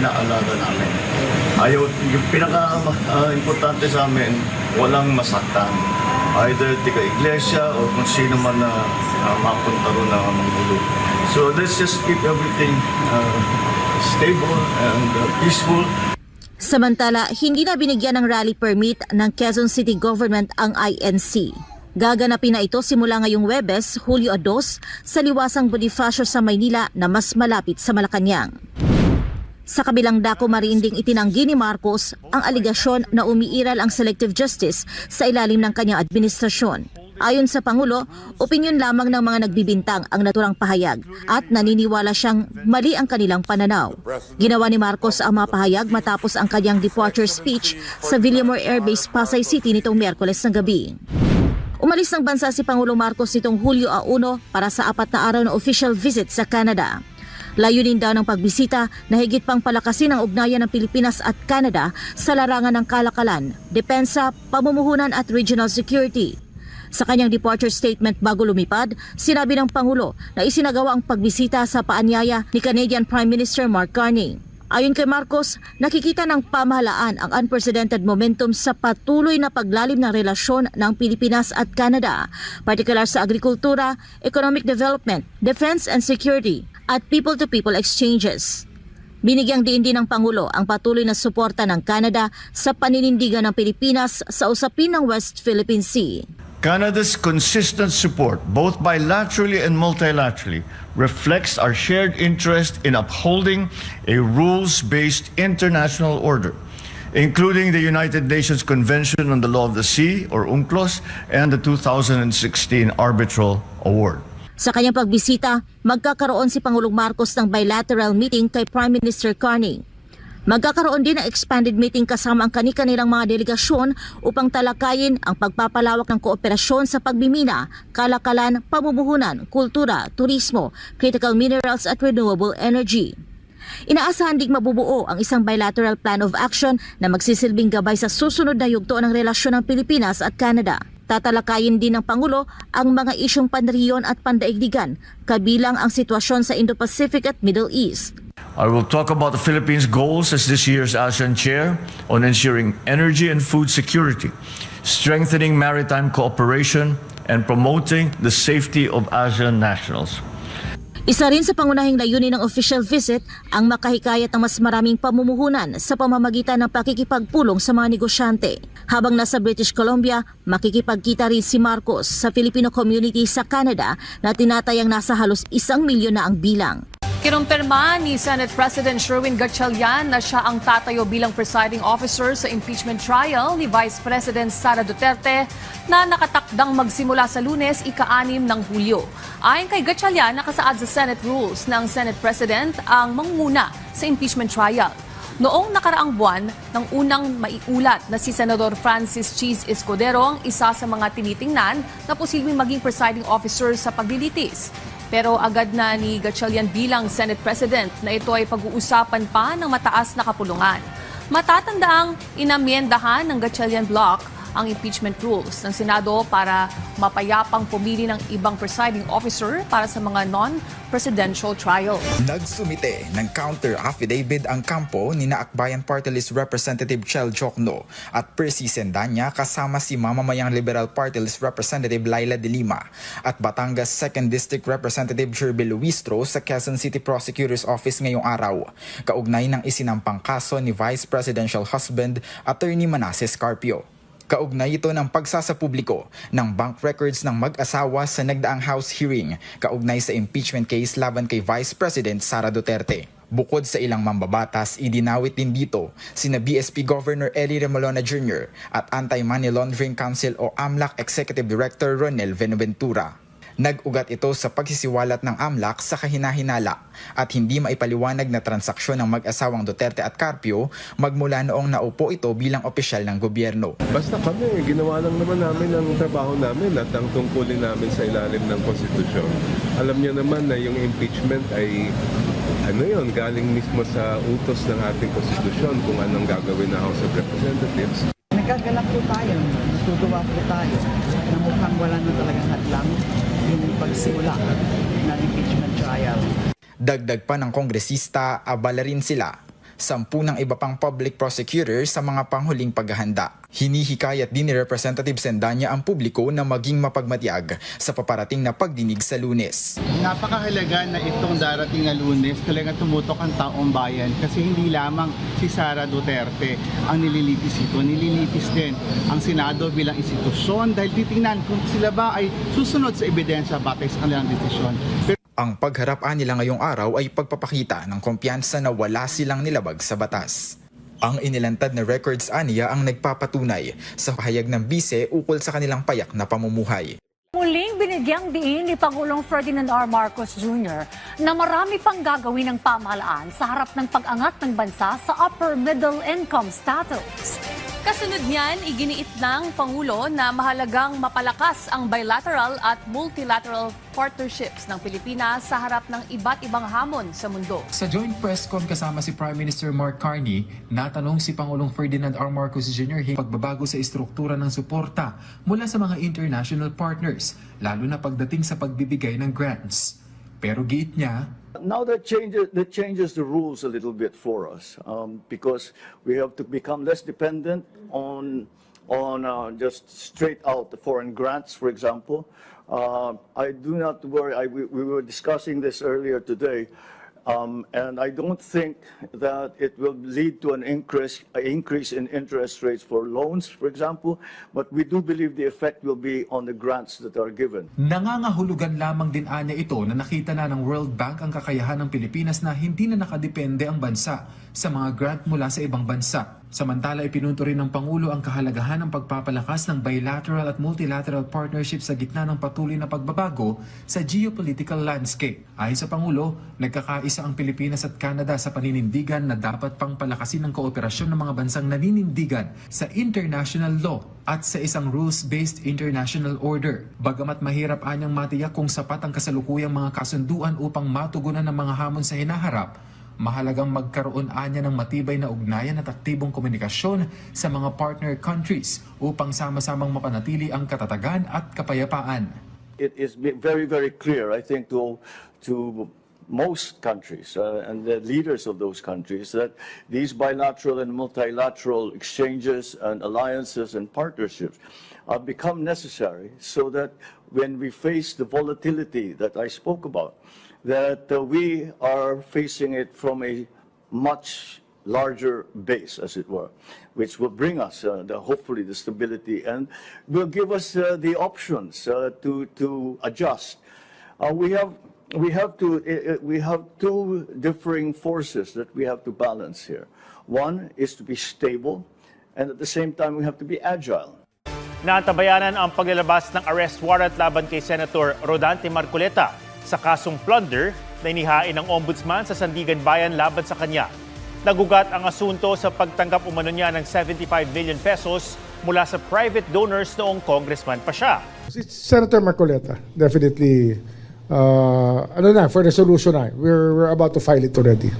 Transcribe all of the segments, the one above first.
Naalaga namin. Ayaw, yung pinaka-importante sa amin, walang masaktan. Either tika iglesia o kung sino man na mapunta ron na manggulo. So let's just keep everything stable and peaceful. Samantala, hindi na binigyan ng rally permit ng Quezon City Government ang INC. Gaganapin na ito simula ngayong Huwebes, Hulyo 2, sa Liwasang Bonifacio sa Maynila na mas malapit sa Malacanang. Sa kabilang dako, mariinding itinanggi ni Marcos ang aligasyon na umiiral ang selective justice sa ilalim ng kanyang administrasyon. Ayon sa Pangulo, opinyon lamang ng mga nagbibintang ang naturang pahayag at naniniwala siyang mali ang kanilang pananaw. Ginawa ni Marcos ang mga pahayag matapos ang kanyang departure speech sa Villamor Air Base, Pasay City nitong Miyerkules ng gabi. Umalis ng bansa si Pangulong Marcos nitong Hulyo 1 para sa 4 na araw na official visit sa Canada. Layunin daw ng pagbisita na higit pang palakasin ang ugnayan ng Pilipinas at Canada sa larangan ng kalakalan, depensa, pamumuhunan at regional security. Sa kanyang departure statement bago lumipad, sinabi ng Pangulo na isinagawa ang pagbisita sa paanyaya ni Canadian Prime Minister Mark Carney. Ayon kay Marcos, nakikita ng pamahalaan ang unprecedented momentum sa patuloy na paglalim ng relasyon ng Pilipinas at Canada, partikular sa agrikultura, economic development, defense and security, at people-to-people exchanges. Binigyang diin din ng Pangulo ang patuloy na suporta ng Canada sa paninindigan ng Pilipinas sa usapin ng West Philippine Sea. Canada's consistent support, both bilaterally and multilaterally, reflects our shared interest in upholding a rules-based international order, including the United Nations Convention on the Law of the Sea, or UNCLOS, and the 2016 Arbitral Award. Sa kanyang pagbisita, magkakaroon si Pangulong Marcos ng bilateral meeting kay Prime Minister Carney. Magkakaroon din ng expanded meeting kasama ang kani-kanilang mga delegasyon upang talakayin ang pagpapalawak ng kooperasyon sa pagmimina, kalakalan, pamumuhunan, kultura, turismo, critical minerals at renewable energy. Inaasahan ding mabubuo ang isang bilateral plan of action na magsisilbing gabay sa susunod na yugto ng relasyon ng Pilipinas at Canada. Tatalakayin din ng Pangulo ang mga isyong panrehiyon at pandaigdigan, kabilang ang sitwasyon sa Indo-Pacific at Middle East. I will talk about the Philippines' goals as this year's ASEAN Chair on ensuring energy and food security, strengthening maritime cooperation, and promoting the safety of ASEAN nationals. Isa rin sa pangunahing layunin ng official visit ang makahikayat ng mas maraming pamumuhunan sa pamamagitan ng pakikipagpulong sa mga negosyante. Habang nasa British Columbia, makikipagkita rin si Marcos sa Filipino community sa Canada na tinatayang nasa halos 1 milyon na ang bilang. Kinumpirma ni Senate President Sherwin Gatchalian na siya ang tatayo bilang presiding officer sa impeachment trial ni Vice President Sara Duterte na nakatakdang magsimula sa Lunes, ika-6 ng Hulyo. Ayon kay Gatchalian, nakasaad sa Senate rules na ang Senate President ang manguna sa impeachment trial. Noong nakaraang buwan, nang unang maiulat na si Senador Francis Cheese Escudero ang isa sa mga tinitingnan na posibleng maging presiding officer sa paglilitis. Pero agad na ni Gatchalian bilang Senate President na ito ay pag-uusapan pa ng mataas na kapulungan. Matatandaang inamyendahan ng Gatchalian Bloc ang impeachment rules ng Senado para mapayapang pumili ng ibang presiding officer para sa mga non-presidential trials. Nagsumite ng counter-affidavit ang kampo ni Akbayan Party List Representative Chel Jokno at Percy Sendanya kasama si mamamayang Liberal Party List Representative Laila de Lima at Batangas 2nd District Representative Jerby Luistro sa Quezon City Prosecutor's Office ngayong araw, kaugnay ng isinampang kaso ni Vice Presidential Husband Attorney Manasseh Carpio. Kaugnay ito ng pagsasapubliko ng bank records ng mag-asawa sa nagdaang House hearing kaugnay sa impeachment case laban kay Vice President Sara Duterte. Bukod sa ilang mambabatas, idinawit din dito sina BSP Governor Eli Remolona Jr. at Anti-Money Laundering Council o AMLAC Executive Director Ronel Venaventura. Nag-ugat ito sa pagsisiwalat ng AMLAC sa kahinahinala at hindi maipaliwanag na transaksyon ng mag-asawang Duterte at Carpio magmula noong naupo ito bilang opisyal ng gobyerno. Basta kami, ginawa lang naman namin ang trabaho namin at ang tungkulin namin sa ilalim ng konstitusyon. Alam niyo naman na yung impeachment ay galing mismo sa utos ng ating konstitusyon kung anong gagawin ng House of Representatives. Nagkagalak po tayo, natutuwa po tayo na mukhang wala na talagang hadlang yung pagsimula ng impeachment trial. Dagdag pa ng kongresista, abala rin sila 10 ng iba pang public prosecutor sa mga panghuling paghahanda. Hinihikayat din ni Representative Sendanya ang publiko na maging mapagmatyag sa paparating na pagdinig sa Lunes. Napakahalaga na itong darating na Lunes talaga tumutok ang taong bayan kasi hindi lamang si Sara Duterte ang nililitis ito, nililitis din ang Senado bilang institusyon dahil titingnan kung sila ba ay susunod sa ebidensya batay sa kanilang desisyon. Ang pagharapaan nila ngayong araw ay pagpapakita ng kumpiyansa na wala silang nilabag sa batas. Ang inilantad na records aniya ang nagpapatunay sa pahayag ng bise ukol sa kanilang payak na pamumuhay. Muling binigyang diin ni Pangulong Ferdinand R. Marcos Jr. na marami pang gagawin ng pamahalaan sa harap ng pag-angat ng bansa sa upper middle income status. Kasunod niyan, iginiit ng Pangulo na mahalagang mapalakas ang bilateral at multilateral partnerships ng Pilipinas sa harap ng iba't ibang hamon sa mundo. Sa joint press con kasama si Prime Minister Mark Carney, natanong si Pangulong Ferdinand R. Marcos Jr. pagbabago sa istruktura ng suporta mula sa mga international partners, lalo na pagdating sa pagbibigay ng grants. Pero giit niya, Now that changes the rules a little bit for us because we have to become less dependent on just straight out the foreign grants, for example. I do not worry. We were discussing this earlier today. And I don't think that it will lead to an increase in interest rates for loans, for example, but we do believe the effect will be on the grants that are given. nangangahulugan lamang din anya ito na nakita na ng World Bank ang kakayahan ng Pilipinas na hindi na nakadepende ang bansa sa mga grant mula sa ibang bansa. Samantala, ipinunto rin ng Pangulo ang kahalagahan ng pagpapalakas ng bilateral at multilateral partnership sa gitna ng patuloy na pagbabago sa geopolitical landscape. Ayon sa Pangulo, nagkakaisa ang Pilipinas at Canada sa paninindigan na dapat pang palakasin ang kooperasyon ng mga bansang naninindigan sa international law at sa isang rules-based international order. Bagamat mahirap anyang matiyak kung sapat ang kasalukuyang mga kasunduan upang matugunan ng mga hamon sa hinaharap, mahalagang magkaroon anya ng matibay na ugnayan at aktibong komunikasyon sa mga partner countries upang sama-samang mapanatili ang katatagan at kapayapaan. It is very, very clear, I think, to most countries and the leaders of those countries that these bilateral and multilateral exchanges and alliances and partnerships become necessary so that when we face the volatility that I spoke about, that we are facing it from a much larger base, as it were, which will bring us hopefully the stability and will give us the options to adjust. We have two differing forces that we have to balance here. One is to be stable, and at the same time we have to be agile. Naantabayanan ang paglalabas ng arrest warrant laban kay Senator Rodante Marcoleta sa kasong plunder na inihain ng Ombudsman sa Sandigan Bayan laban sa kanya. Nagugat ang asunto sa pagtanggap umano niya ng 75 million pesos mula sa private donors noong congressman pa siya. Senator Marcoleta, definitely, for resolution na. We're about to file it already.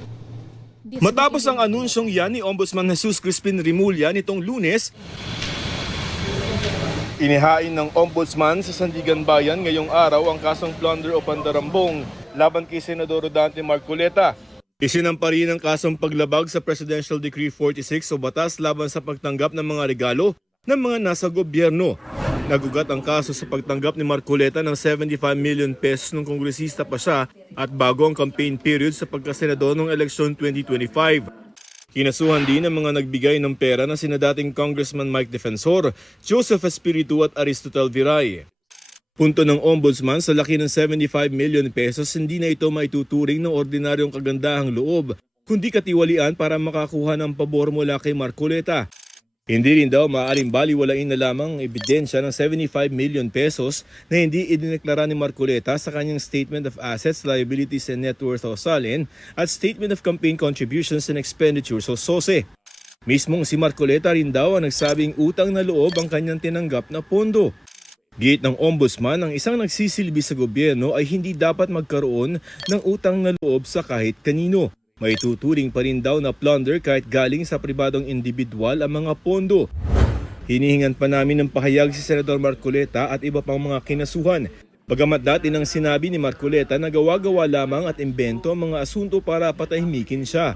Matapos ang anunsyong yan ni Ombudsman Jesus Crispin Rimulya nitong Lunes, inihain ng Ombudsman sa Sandigan Bayan ngayong araw ang kasong plunder o pandarambong laban kay Senador Rodante Marcoleta. Isinampa rin ang kasong paglabag sa Presidential Decree 46 o batas laban sa pagtanggap ng mga regalo ng mga nasa gobyerno. Nagugat ang kaso sa pagtanggap ni Marcoleta ng 75 million pesos nung kongresista pa siya at bago ang campaign period sa pagkasenador noong eleksyon 2025. Kinasuhan din ang mga nagbigay ng pera na sina dating Congressman Mike Defensor, Joseph Espiritu at Aristotel Viray. Punto ng Ombudsman, sa laki ng 75 million pesos, hindi na ito maituturing ng ordinaryong kagandahang loob, kundi katiwalian para makakuha ng pabor mula kay Marcoleta. Hindi rin daw maaaring baliwalain na lamang ang ebidensya ng 75 million pesos na hindi idineklara ni Marcoleta sa kanyang Statement of Assets, Liabilities and Net Worth o SALIN at Statement of Campaign Contributions and Expenditures o SOSE. Mismong si Marcoleta rin daw ang nagsabing utang na loob ang kanyang tinanggap na pondo. Giit ng Ombudsman, ang isang nagsisilbi sa gobyerno ay hindi dapat magkaroon ng utang na loob sa kahit kanino. May tuturing pa rin daw na plunder kahit galing sa pribadong individual ang mga pondo. Hinihingan pa namin ng pahayag si Senador Marcoleta at iba pang mga kinasuhan. Bagamat dati nang sinabi ni Marcoleta na gawa-gawa lamang at imbento ang mga asunto para patahimikin siya.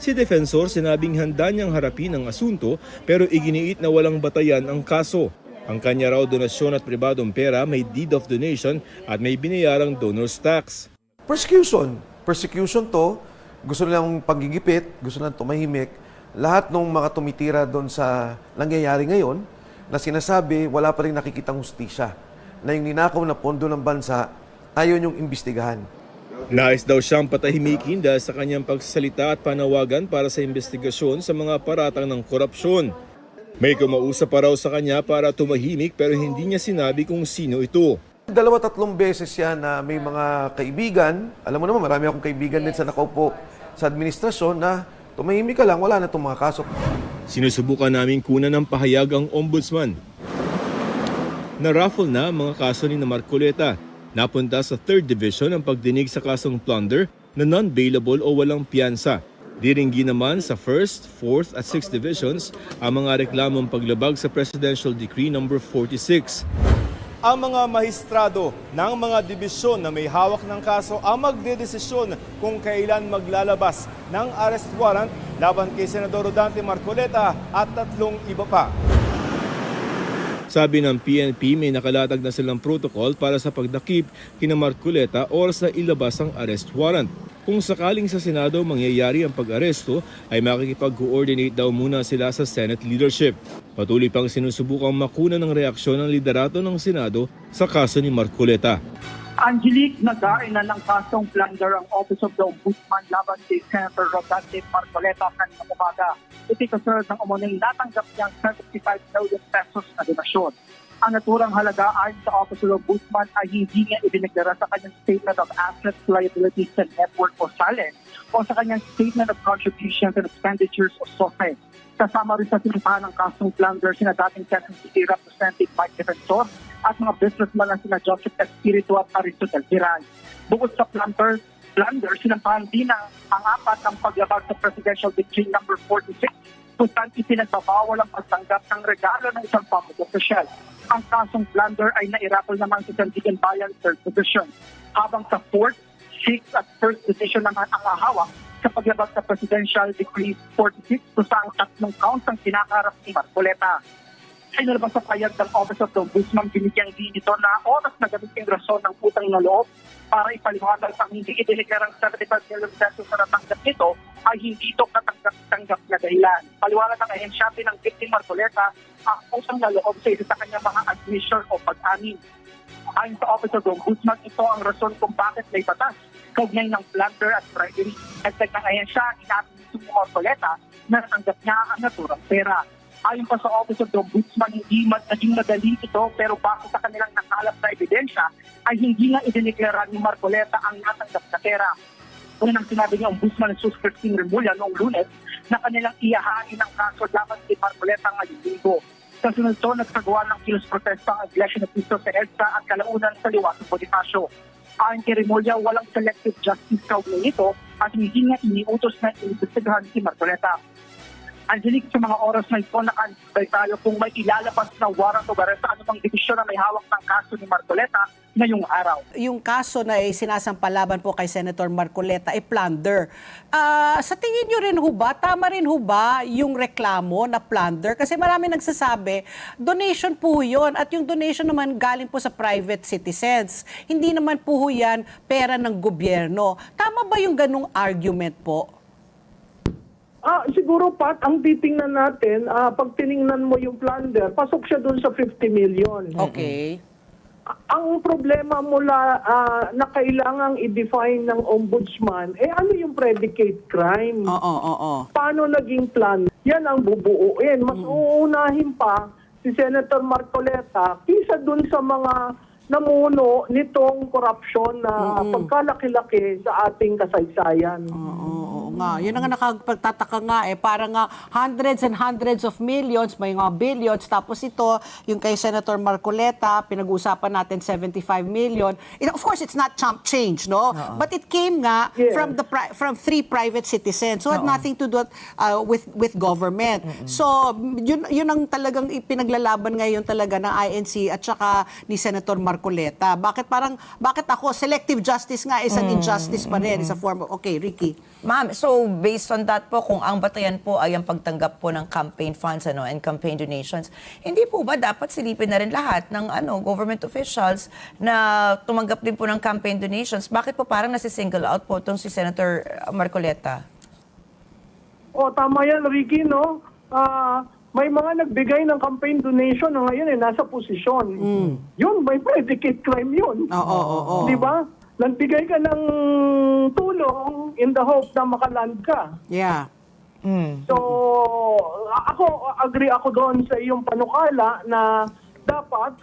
Si Defensor sinabing handa niyang harapin ang asunto pero iginiit na walang batayan ang kaso. Ang kanya raw donasyon at pribadong pera may deed of donation at may binayarang donor's tax. Persecution to, gusto nilang paggigipit, gusto nilang tumahimik. Lahat ng mga tumitira doon sa nangyayari ngayon na sinasabi wala pa rin nakikitang hustisya na yung ninakaw na pondo ng bansa ayaw niyong imbestigahan. Nais daw siyang patahimikin dahil sa kanyang pagsasalita at panawagan para sa investigasyon sa mga paratang ng korupsyon. May kumausap pa raw sa kanya para tumahimik pero hindi niya sinabi kung sino ito. 2-3 beses yan na may mga kaibigan, alam mo naman marami akong kaibigan din sa nakaupo sa administrasyon na tumahimik ka lang, wala na itong mga kaso. Sinusubukan namin kunan ng pahayag ang ombudsman. Na-raffle na ang mga kaso ni Marcoleta. Napunta sa 3rd Division ang pagdinig sa kasong plunder na non-bailable o walang piyansa. Diringgi naman sa 1st, 4th at 6th Divisions ang mga reklamong paglabag sa Presidential Decree No. 46. Ang mga mahistrado ng mga dibisyon na may hawak ng kaso ang magdedesisyon kung kailan maglalabas ng arrest warrant laban kay Senador Rodante Marcoleta at 3 iba pa. Sabi ng PNP, may nakalatag na silang protocol para sa pagdakip kina Marcoleta oras na ilabas ang arrest warrant. Kung sakaling sa Senado mangyayari ang pag-aresto, ay makikipag-coordinate daw muna sila sa Senate leadership. Patuloy pang sinusubukang makuna ng reaksyon ng liderato ng Senado sa kaso ni Marcoleta. Angelique, nagdain na ng kasong plunder ang Office of the Ombudsman laban kay Senator Rodante Marcoleta kanina umaga. Iti kasunod ng umunang natanggap niyang 75 million pesos na donasyon. Ang naturang halaga ayon sa Office of the Ombudsman ay hindi niya ibinigdara sa kanyang Statement of Assets, Liabilities and Network o SALEN o sa kanyang Statement of Contributions and Expenditures o SOFE. Kasama rin sa sinimpahan ng kasong plunder sina dating Quezon City Representative Mike Defensor at mga businessman na sina Joseph Espiritu at Aristotle Giray. Bukod sa plunder, sinampahan din ang apat ng paglabag sa Presidential Decree No. 46 kung saan ipinagbabawal ang pagtanggap ng regalo ng isang public official. Ang kasong plunder ay nairapol naman sa Sandigan Bayan 3rd Division, habang sa 4th, 6th at 1st Division naman ang hawak sa paglabag sa Presidential Decree 46 kung saan 3 counts ang kinakaharap ni Marcoleta. Ay nalabas sa payag ng Office of the Ombudsman, binigyang din ito na oras na gamitin rason ng utang na loob para ipaliwanag ang hindi idinikarang 75 million pesos na natanggap nito ay hindi ito katanggap na dahilan. Paliwanag ng ahensyate ng victim Marcoleta ang utang na loob sa isa sa kanyang mga admission o pag-amin. Ayon sa Office of the Ombudsman, ito ang rason kung bakit may batas kaugnay ng plunder at bribery. At ng ahensya, inamin ni Marcoleta na natanggap niya ang naturang pera. Ayon pa sa Office of the Ombudsman, naging madali ito pero base sa kanilang nakalap na ebidensya ay hindi nga idineklara ni Marcoleta ang natanggap na pera. Unang sinabi ni Ombudsman Sus Christine Remulla noong Lunes na kanilang iyahain ang kaso laban kay Marcoleta ngayong linggo. Sa sunod to, nagsagawa ng kilos protesta ang Iglesia ni Cristo sa EDSA at kalaunan sa Liwasang Bonifacio. Ayon kay Remulla, walang selective justice kaugnay nito at hindi nga iniutos na inimbestigahan si Marcoleta. Angelique, sa mga oras na ito, nakaantay tayo kung may ilalabas na warrant of arrest sa anumang divisyon na may hawak ng kaso ni Marcoleta ngayong araw. Yung kaso na sinasampalaban po kay Senator Marcoleta ay plunder. Sa tingin nyo rin ho ba, tama rin ho ba yung reklamo na plunder? Kasi marami nagsasabi, donation po yun at yung donation naman galing po sa private citizens. Hindi naman po yan pera ng gobyerno. Tama ba yung ganung argument po? Siguro, Pat, ang titingnan natin, pag tiningnan mo yung plunder, pasok siya dun sa 50 million. Okay. Ang problema mula na kailangang i-define ng ombudsman, ano yung predicate crime? Oo. Paano naging plan? Yan ang bubuuin. Mas uunahin pa si Senator Marcoleta kisa dun sa mga namuno nitong korupsyon na pagkalaki-laki sa ating kasaysayan. Oo nga. Yun ang nakapagtataka nga parang hundreds and hundreds of millions, may mga billions. Tapos ito, yung kay Senator Marcoleta, pinag-uusapan natin 75 million. Of course, it's not chump change, no? But it came nga from 3 private citizens. So it had nothing to do with government. So yun ang talagang ipinaglalaban ngayon talaga ng INC at saka ni Senator Marcoleta. Bakit ako, selective justice nga is an injustice pa rin, is a form of, okay, Ricky. Ma'am, so So based on that po, kung ang batayan po ay ang pagtanggap po ng campaign funds and campaign donations, hindi po ba dapat silipin na rin lahat ng government officials na tumanggap din po ng campaign donations? Bakit po parang nasi-single out po itong si Senator Marcoleta? Tama yan, Ricky, no? May mga nagbigay ng campaign donation na ngayon nasa posisyon. Yun, may predicate crime yun. Oo. Di ba? Nagbigay ka ng tulong in the hope na makaland ka. Yeah. So, agree ako doon sa iyong panukala na dapat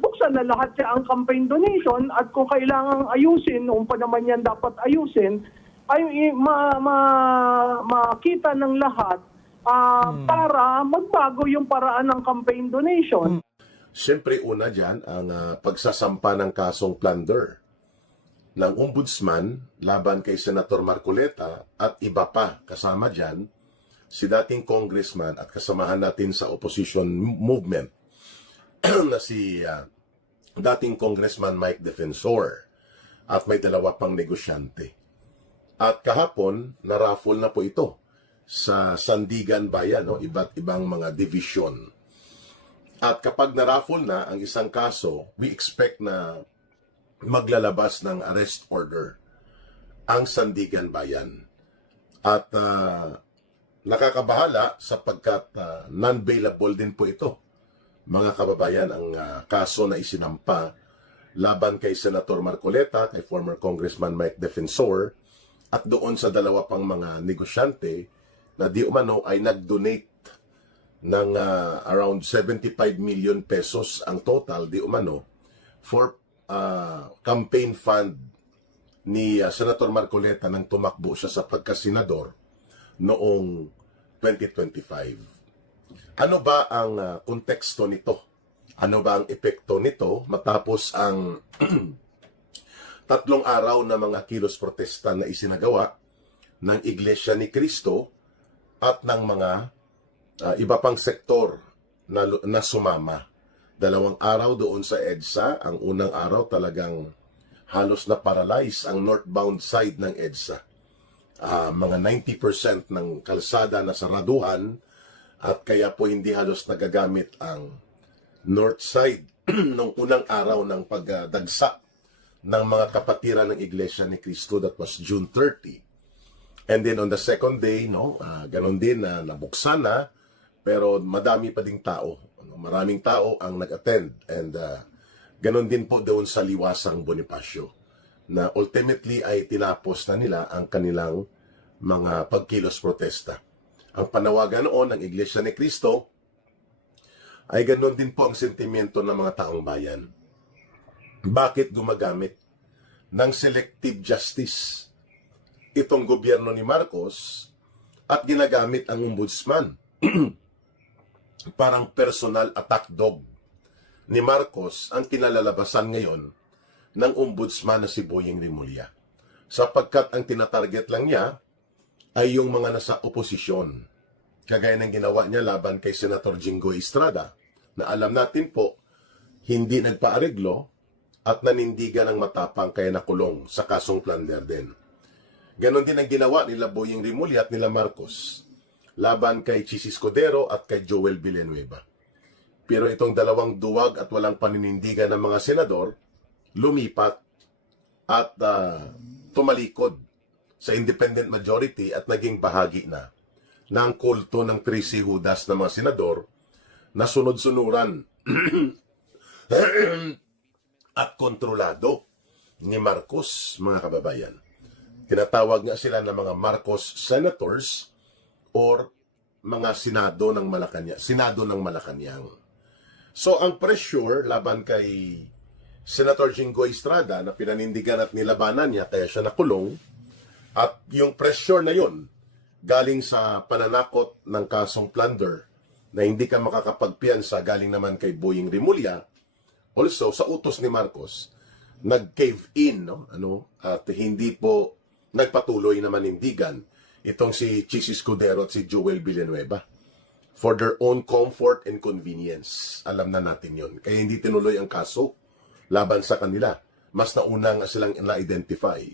buksan na lahat siya ang campaign donation at kung kailangang ayusin, kung pa naman yan dapat ayusin, ay makita ng lahat para magbago yung paraan ng campaign donation. Siyempre, una dyan, ang pagsasampa ng kasong plunder ng ombudsman laban kay Senator Marcoleta at iba pa kasama dyan, si dating congressman at kasamahan natin sa opposition movement na si dating congressman Mike Defensor at may dalawa pang negosyante. At kahapon, naraffle na po ito sa Sandigan Bayan, iba't ibang mga division. At kapag naraffle na ang isang kaso, we expect na maglalabas ng arrest order ang Sandigan Bayan. At nakakabahala sapagkat non-bailable din po ito. Mga kababayan, ang kaso na isinampa laban kay Senator Marcoleta, kay former Congressman Mike Defensor, at doon sa dalawa pang mga negosyante na di umano ay nag-donate ng around 75 million pesos ang total di umano for campaign fund ni Senator Marcoleta nang tumakbo siya sa pagkasenador noong 2025. Ano ba ang konteksto nito? Ano ba ang epekto nito matapos ang 3 araw na mga kilos protesta na isinagawa ng Iglesia ni Cristo at ng mga iba pang sektor na sumama. 2 araw doon sa EDSA. Ang unang araw talagang halos na paralyze ang northbound side ng EDSA. Mga 90% ng kalsada na saraduhan at kaya po hindi halos nagagamit ang north side nung unang araw ng pagdagsa ng mga kapatiran ng Iglesia ni Cristo. That was June 30. And then on the second day, ganon din na nabuksan na, pero madami pa ding tao. Maraming tao ang nag-attend. And ganon din po doon sa Liwasang Bonifacio, na ultimately ay tinapos na nila ang kanilang mga pagkilos protesta. Ang panawagan noon ng Iglesia ni Cristo ay ganon din po ang sentimiento ng mga taong bayan. Bakit gumagamit ng selective justice itong gobyerno ni Marcos at ginagamit ang ombudsman parang personal attack dog ni Marcos ang kinalalabasan ngayon ng ombudsman na si Boying Rimulya, sapagkat ang tinatarget lang niya ay yung mga nasa oposisyon, kagaya ng ginawa niya laban kay Senator Jinggoy Estrada na alam natin po hindi nagpaareglo at nanindigan ng matapang kaya nakulong sa kasong plunder din. Ganon din ang ginawa nila Boying Rimulya at nila Marcos laban kay Chis Escudero at kay Joel Villanueva. Pero itong dalawang duwag at walang paninindigan ng mga senador lumipat at tumalikod sa independent majority at naging bahagi na ng kulto ng 13 Judas ng mga senador na sunod-sunuran at kontrolado ni Marcos, mga kababayan. Tinatawag nga sila ng mga Marcos senators or mga Senado ng Malacanang. So ang pressure laban kay Senator Jinggoy Estrada na pinanindigan at nilabanan niya kaya siya nakulong, at yung pressure na yun galing sa pananakot ng kasong plunder na hindi ka makakapagpiyansa galing naman kay Boying Rimulya, also sa utos ni Marcos, nag-cave in, at hindi po nagpatuloy na manindigan itong si Chis Escudero at si Joel Villanueva for their own comfort and convenience. Alam na natin yon. Kaya hindi tinuloy ang kaso laban sa kanila. Mas naunang silang na-identify.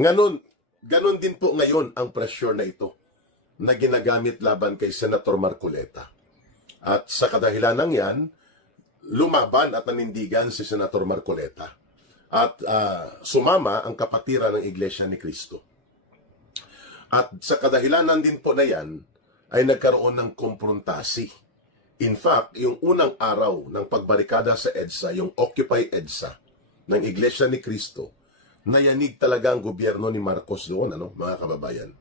Ngayon, ganon din po ngayon ang pressure na ito na ginagamit laban kay Senator Marcoleta. At sa kadahilanan yan, lumaban at nanindigan si Senator Marcoleta. At sumama ang kapatiran ng Iglesia ni Cristo. At sa kadahilanan din po na yan, ay nagkaroon ng komprontasi. In fact, yung unang araw ng pagbarikada sa EDSA, yung Occupy EDSA ng Iglesia ni Cristo, nayanig talaga ang gobyerno ni Marcos doon, mga kababayan.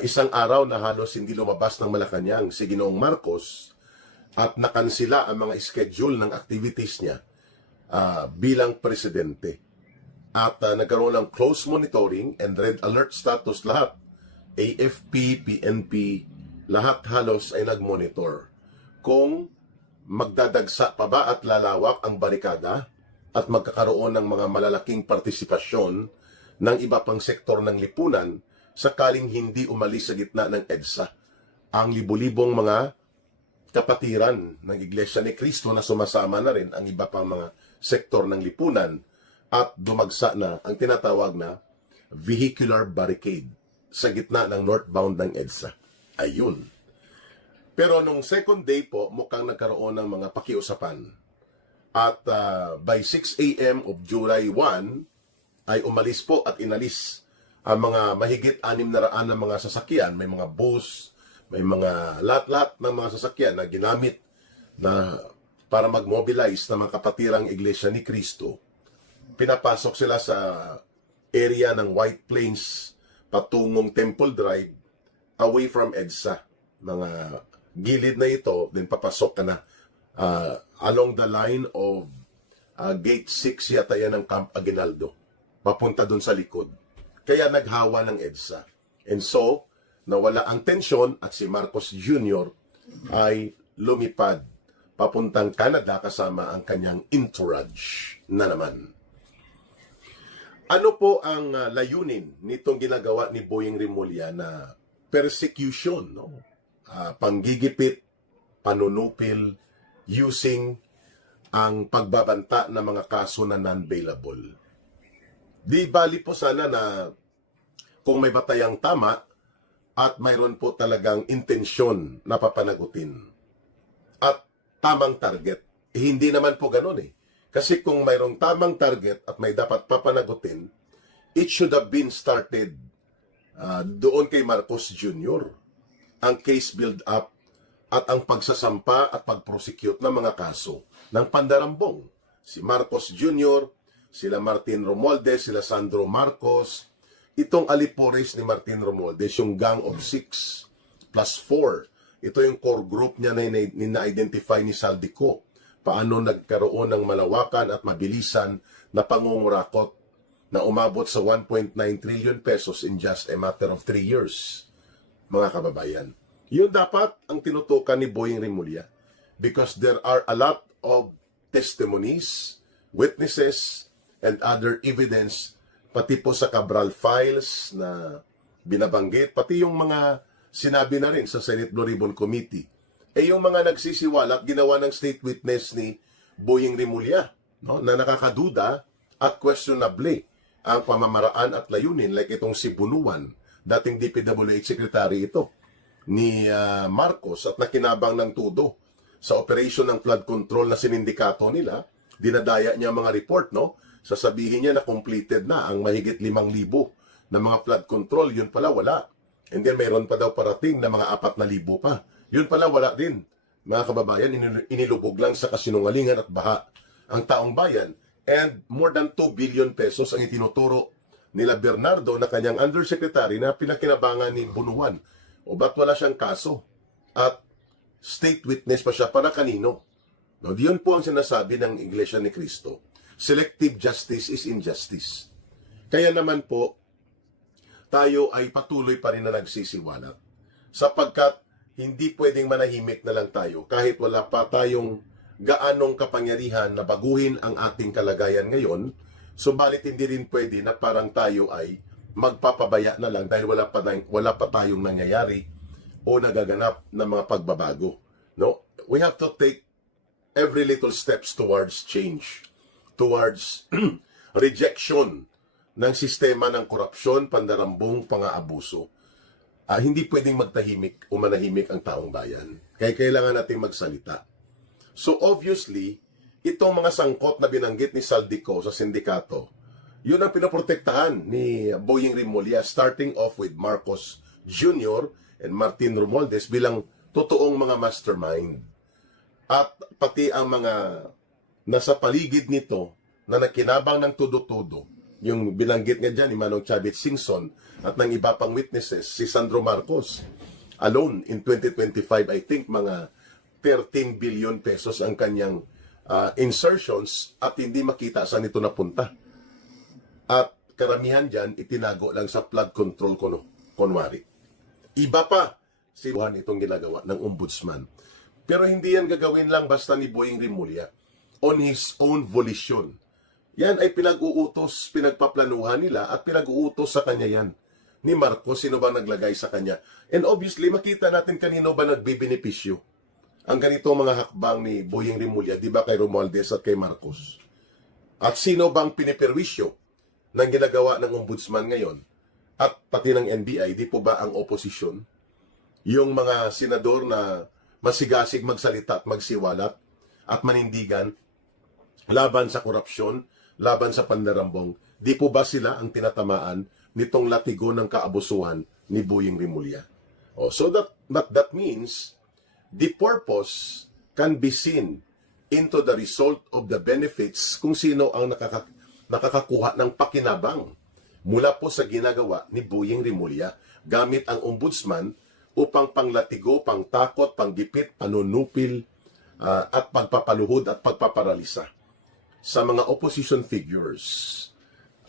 Isang araw na halos hindi lumabas ng Malacanang si Ginoong Marcos at nakansila ang mga schedule ng activities niya bilang presidente. At nagkaroon ng close monitoring and red alert status lahat. AFP, PNP, lahat halos ay nagmonitor kung magdadagsa pa ba at lalawak ang barikada at magkakaroon ng mga malalaking partisipasyon ng iba pang sektor ng lipunan sakaling hindi umalis sa gitna ng EDSA ang libu-libong mga kapatiran ng Iglesia ni Cristo na sumasama na rin ang iba pang mga sektor ng lipunan at dumagsa na ang tinatawag na vehicular barricade sa gitna ng northbound ng EDSA. Ayun. Pero nung second day po, mukhang nagkaroon ng mga pakiusapan. At by 6 a.m. of July 1, ay umalis po at inalis ang mga mahigit 600 na mga sasakyan. May mga bus, may mga lahat-lahat ng mga sasakyan na ginamit na para mag-mobilize ng mga kapatirang Iglesia ni Cristo. Pinapasok sila sa area ng White Plains patungong Temple Drive away from EDSA. Mga gilid na ito, then papasok ka na along the line of Gate 6 yata yan ng Camp Aguinaldo. Papunta dun sa likod. Kaya naghawa ng EDSA. And so, nawala ang tensyon at si Marcos Jr. ay lumipad papuntang Canada kasama ang kanyang entourage na naman. Ano po ang layunin nitong ginagawa ni Boying Rimulya na persecution, panggigipit, panunupil, using ang pagbabanta ng mga kaso na non-bailable? Di bali po sana na kung may batayang tama at mayroon po talagang intensyon na papanagutin at tamang target. Hindi naman po ganun eh. Kasi kung mayroong tamang target at may dapat papanagutin, it should have been started doon kay Marcos Jr. Ang case build-up at ang pagsasampa at pag-prosecute ng mga kaso ng pandarambong. Si Marcos Jr., sila Martin Romualdez, sila Sandro Marcos, itong alipores ni Martin Romualdez, yung Gang of 6 plus 4. Ito yung core group niya na na-identify ni Saldico. Paano nagkaroon ng malawakan at mabilisan na pangungurakot na umabot sa 1.9 trillion pesos in just a matter of 3 years. Mga kababayan, yun dapat ang tinutukan ni Boying Rimulya because there are a lot of testimonies, witnesses, and other evidence, pati po sa Cabral files na binabanggit, pati yung mga sinabi na rin sa Senate Blue Ribbon Committee. Yung mga nagsisiwalat, ginawa ng state witness ni Boying Rimulya, na nakakaduda at questionable ang pamamaraan at layunin, like itong si Bunuan, dating DPWH Secretary ito, ni Marcos, at nakinabang ng tudo sa operation ng flood control na sinindikato nila. Dinadaya niya mga report, sasabihin niya na completed na ang mahigit 5,000 na mga flood control, yun pala wala. And then mayroon pa daw parating na mga 4,000 pa. Yun pala wala din. Mga kababayan, inilubog lang sa kasinungalingan at baha ang taong bayan. And more than 2 billion pesos ang itinuturo nila Bernardo na kanyang undersecretary na pinakinabangan ni Bunuan. O ba't wala siyang kaso? At state witness pa siya para kanino? Diyon po ang sinasabi ng Iglesia ni Cristo. Selective justice is injustice. Kaya naman po, tayo ay patuloy pa rin na nagsisiwalat. Sapagkat hindi pwedeng manahimik na lang tayo kahit wala pa tayong gaanong kapangyarihan na baguhin ang ating kalagayan ngayon, subalit hindi rin pwede na parang tayo ay magpapabaya na lang dahil wala pa tayong nangyayari o nagaganap na mga pagbabago. We have to take every little steps towards change, towards rejection ng sistema ng korupsyon, pandarambong, pang-aabuso. Hindi pwedeng magtahimik o manahimik ang taong bayan. Kaya kailangan natin magsalita. So obviously, itong mga sangkot na binanggit ni Saldico sa sindikato, yun ang pinoprotektahan ni Boying Rimulya, starting off with Marcos Jr. and Martin Romualdez bilang totoong mga mastermind. At pati ang mga nasa paligid nito na nakinabang ng tudo-tudo, yung binanggit nga dyan ni Manong Chavit Singson at ng iba pang witnesses, si Sandro Marcos, alone in 2025, I think mga 13 billion pesos ang kanyang insertions at hindi makita saan ito napunta. At karamihan dyan, itinago lang sa flood control kunwari. Iba pa, sibuhan itong ginagawa ng ombudsman. Pero hindi yan gagawin lang basta ni Boying Rimulya on his own volition. Yan ay pinag-uutos, pinagpaplanuhan nila at pinag-uutos sa kanya yan. Ni Marcos, sino ba naglagay sa kanya? And obviously, makita natin kanino ba nagbibenepisyo ang ganitong mga hakbang ni Boying Rimulya, di ba kay Romualdez at kay Marcos? At sino bang piniperwisyo ng ginagawa ng ombudsman ngayon? At pati ng NBI, di po ba ang oposisyon? Yung mga senador na masigasig magsalita at magsiwalat at manindigan laban sa korupsyon, laban sa pandarambong, di po ba sila ang tinatamaan nitong latigo ng kaabusuhan ni Boying Rimulya? So that means the purpose can be seen into the result of the benefits kung sino ang nakakakuha ng pakinabang mula po sa ginagawa ni Boying Rimulya gamit ang ombudsman upang panglatigo, pangtakot, panggipit, panunupil, at pagpapaluhod at pagpaparalisa sa mga opposition figures,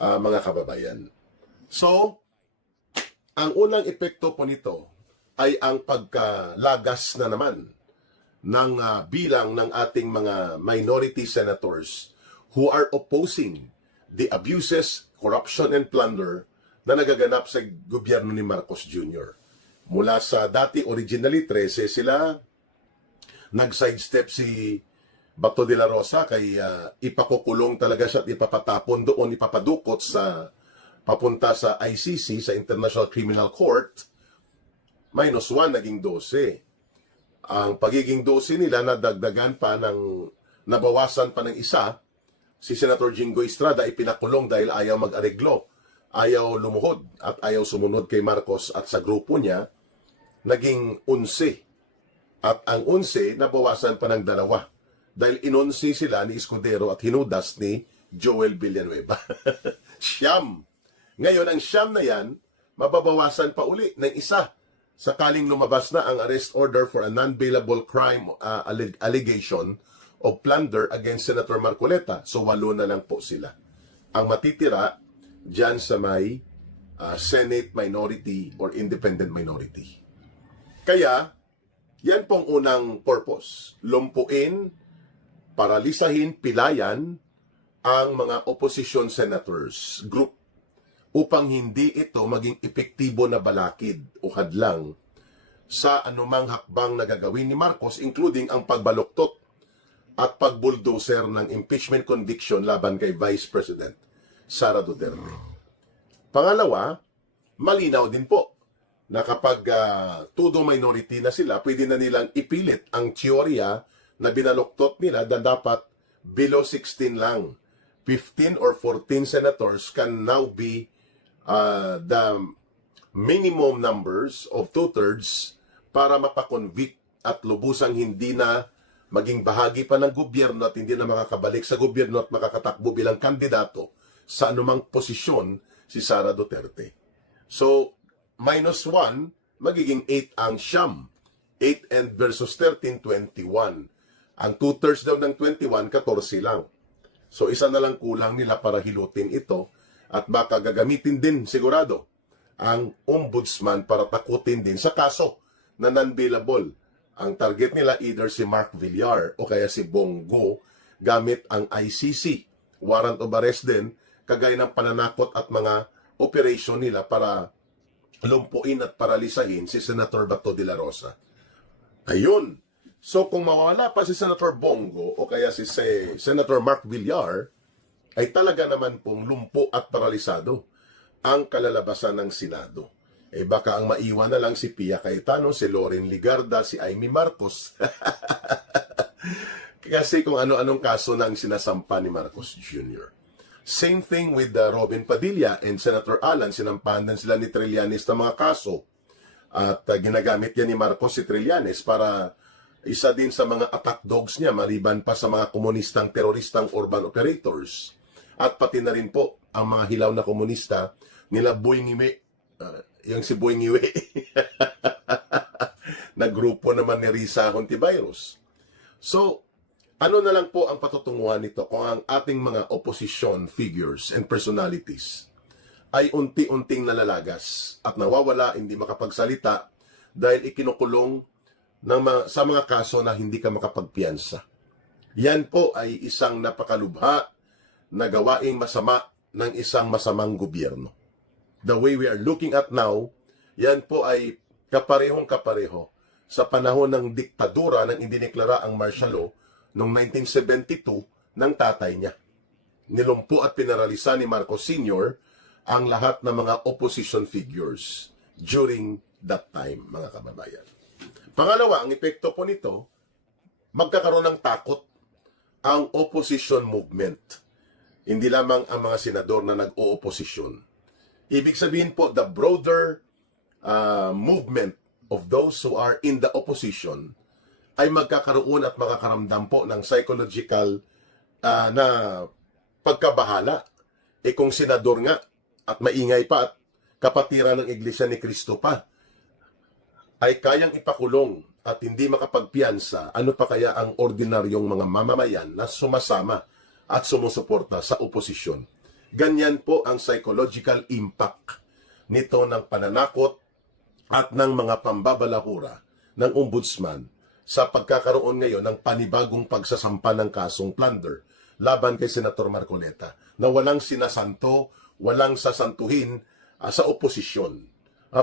mga kababayan. So, ang unang epekto po nito ay ang pagkalagas na naman ng bilang ng ating mga minority senators who are opposing the abuses, corruption, and plunder na nagaganap sa gobyerno ni Marcos Jr. Mula sa dati originally 13 sila, nag-sidestep si Bato de la Rosa kay ipakukulong talaga siya at ipapatapon doon, ipapadukot sa papunta sa ICC, sa International Criminal Court. -1 naging 12. Ang pagiging 12 nila nadagdagan pa ng nabawasan pa ng isa. Si Senator Jingo Estrada ipinakulong dahil ayaw mag-areglo, ayaw lumuhod at ayaw sumunod kay Marcos at sa grupo niya. Naging 11. At ang 11 nabawasan pa ng 2 dahil inonsi sila ni Escudero at hinudas ni Joel Villanueva. Siyam. Ngayon ang siyam na yan mababawasan pa uli ng isa sakaling lumabas na ang arrest order for a non-bailable crime allegation of plunder against Senator Marcoleta. So 8 na lang po sila. Ang matitira dyan sa may Senate minority or independent minority. Kaya, yan pong unang purpose. Lumpuin, paralisahin, pilayan ang mga opposition senators group upang hindi ito maging epektibo na balakid o hadlang sa anumang hakbang na gagawin ni Marcos, including ang pagbaluktot at pagbuldoser ng impeachment conviction laban kay Vice President Sara Duterte. Pangalawa, malinaw din po na kapag tudo minority na sila, pwede na nilang ipilit ang teorya na binaluktot nila na dapat below 16 lang. 15 or 14 senators can now be the minimum numbers of 2/3 para mapakonvict at lubusang hindi na maging bahagi pa ng gobyerno at hindi na makakabalik sa gobyerno at makakatakbo bilang kandidato sa anumang posisyon si Sara Duterte. So, -1, magiging 8 ang siyam. 8 and versus 13, 21. Ang 2/3 daw ng 21, 14 lang. So, isa na lang kulang nila para hilutin ito. At baka gagamitin din sigurado ang ombudsman para takutin din sa kaso na non-bailable. Ang target nila either si Mark Villar o kaya si Bongo gamit ang ICC. Warrant of arrest din, kagaya ng pananakot at mga operation nila para lumpuin at paralisahin si Senator Bato de la Rosa. Ayun. So kung mawala pa si Senator Bongo o kaya si Senator Mark Villar, ay talaga naman pong lumpo at paralisado ang kalalabasan ng Senado. Baka ang maiwan na lang si Pia Cayetano, si Loren Ligarda, si Amy Marcos. Kasi kung ano-anong kaso na ang sinasampa ni Marcos Jr. Same thing with Robin Padilla and Senator Alan. Sinampahan din sila ni Trillanes ng mga kaso. At ginagamit yan ni Marcos si Trillanes para isa din sa mga attack dogs niya, maliban pa sa mga komunistang teroristang urban operators. At pati na rin po ang mga hilaw na komunista nila Boy Ngiwe. Yung si Boy Ngiwe. Na grupo naman ni Risa Hontivirus. So, ano na lang po ang patutunguhan nito kung ang ating mga opposition figures and personalities ay unti-unting nalalagas at nawawala, hindi makapagsalita dahil ikinukulong sa mga kaso na hindi ka makapagpiyansa. Yan po ay isang napakalubha na gawaing masama ng isang masamang gobyerno. The way we are looking at now, yan po ay kaparehong-kapareho sa panahon ng diktadura nang idineklara ang martial law noong 1972 ng tatay niya. Nilumpo at pinaralisa ni Marcos Sr. ang lahat ng mga opposition figures during that time, mga kababayan. Pangalawa, ang epekto po nito, magkakaroon ng takot ang opposition movement. Hindi lamang ang mga senador na nag-o-opposition. Ibig sabihin po, the broader movement of those who are in the opposition ay magkakaroon at makakaramdam po ng psychological na pagkabahala. Kung senador nga at maingay pa at kapatiran ng Iglesia ni Cristo pa, ay kayang ipakulong at hindi makapagpiyansa, ano pa kaya ang ordinaryong mga mamamayan na sumasama at sumusuporta sa oposisyon. Ganyan po ang psychological impact nito ng pananakot at ng mga pambabalahura ng ombudsman sa pagkakaroon ngayon ng panibagong pagsasampa ng kasong plunder laban kay Senator Marcoleta na walang sinasanto, walang sasantuhin sa oposisyon.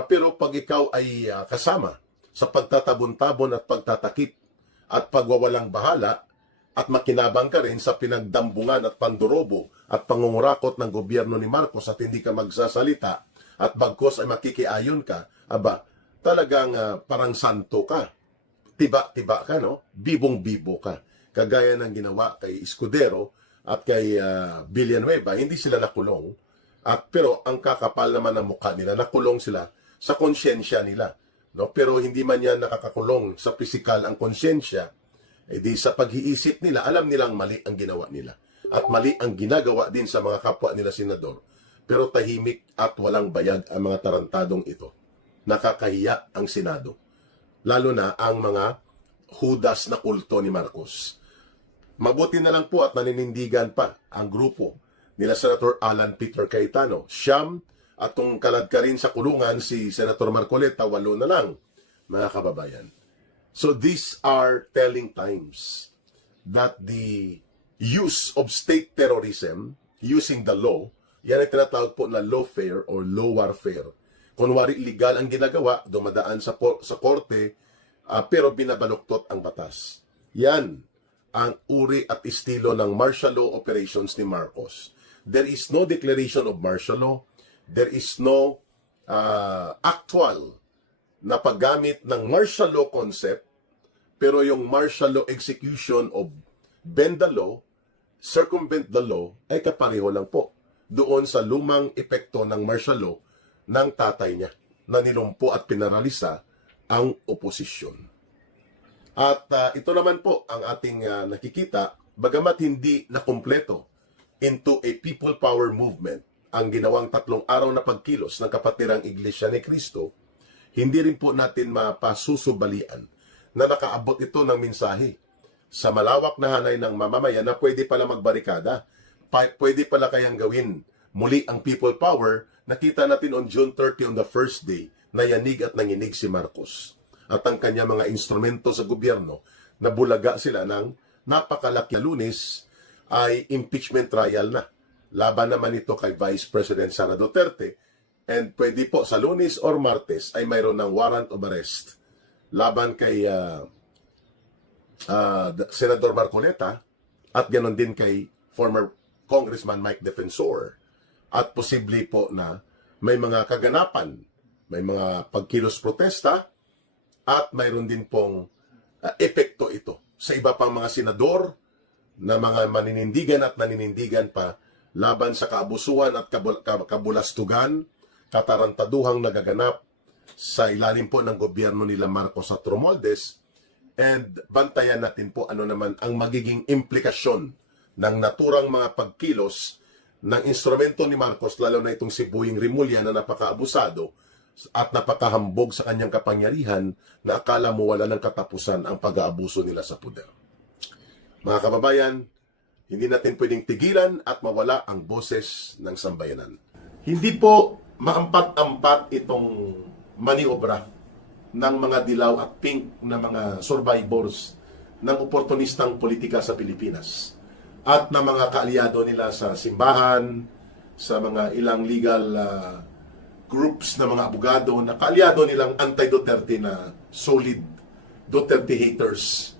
Pero pag ikaw ay kasama sa pagtatabon-tabon at pagtatakip at pagwawalang bahala at makinabang ka rin sa pinagdambungan at pandurobo at pangungurakot ng gobyerno ni Marcos at hindi ka magsasalita at bagkos ay makikiayon ka, talagang parang santo ka. Tiba-tiba ka, no? Bibong-bibo ka. Kagaya ng ginawa kay Escudero at kay Villanueva, hindi sila nakulong. Pero ang kakapal naman ng mukha nila, nakulong sila sa konsyensya nila. No? Pero hindi man yan nakakakulong sa pisikal ang konsyensya, di sa pag-iisip nila, alam nilang mali ang ginawa nila. At mali ang ginagawa din sa mga kapwa nila senador. Pero tahimik at walang bayag ang mga tarantadong ito. Nakakahiya ang Senado. Lalo na ang mga hudas na kulto ni Marcos. Mabuti na lang po at naninindigan pa ang grupo nila Senator Alan Peter Cayetano. Siyam at kung kalad ka rin sa kulungan si Senator Marcoleta, 8 na lang, mga kababayan. So these are telling times that the use of state terrorism using the law, yan ay tinatawag po na lawfare or law warfare. Kunwari legal ang ginagawa, dumadaan sa korte, pero binabaluktot ang batas. Yan ang uri at estilo ng martial law operations ni Marcos. There is no declaration of martial law. There is no actual na paggamit ng martial law concept, pero yung martial law execution of bend the law, circumvent the law, ay kapareho lang po doon sa lumang epekto ng martial law ng tatay niya na nilumpo at pinaralisa ang oposisyon. At ito naman po ang ating nakikita, bagamat hindi na kumpleto into a people power movement ang ginawang 3 araw na pagkilos ng kapatirang Iglesia ni Cristo, hindi rin po natin mapasusubalian na nakaabot ito ng mensahe sa malawak na hanay ng mamamayan na pwede pala magbarikada, pwede pala kayang gawin muli ang people power. Nakita natin on June 30 on the first day na yanig at nanginig si Marcos at ang kanya mga instrumento sa gobyerno na bulaga sila ng napakalaki na Lunes ay impeachment trial na. Laban naman ito kay Vice President Sara Duterte and pwede po sa Lunes or Martes ay mayroon ng warrant of arrest laban kay Senador Marcoleta at ganon din kay former Congressman Mike Defensor at posible po na may mga kaganapan, may mga pagkilos protesta at mayroon din pong epekto ito sa iba pang mga senador na mga maninindigan at naninindigan pa laban sa kaabusuhan at kabulastugan, katarantaduhang nagaganap sa ilalim po ng gobyerno nila Marcos at Romualdez. And bantayan natin po ano naman ang magiging implikasyon ng naturang mga pagkilos ng instrumento ni Marcos, lalo na itong si Boying Rimulya na napakaabusado at napakahambog sa kanyang kapangyarihan na akala mo wala ng katapusan ang pag-aabuso nila sa puder. Mga kababayan, hindi natin pwedeng tigilan at mawala ang boses ng sambayanan. Hindi po maampat-ampat itong maniobra ng mga dilaw at pink na mga survivors ng oportunistang politika sa Pilipinas at ng mga kaalyado nila sa simbahan, sa mga ilang legal groups na mga abogado na kaalyado nilang anti-Duterte na solid Duterte haters.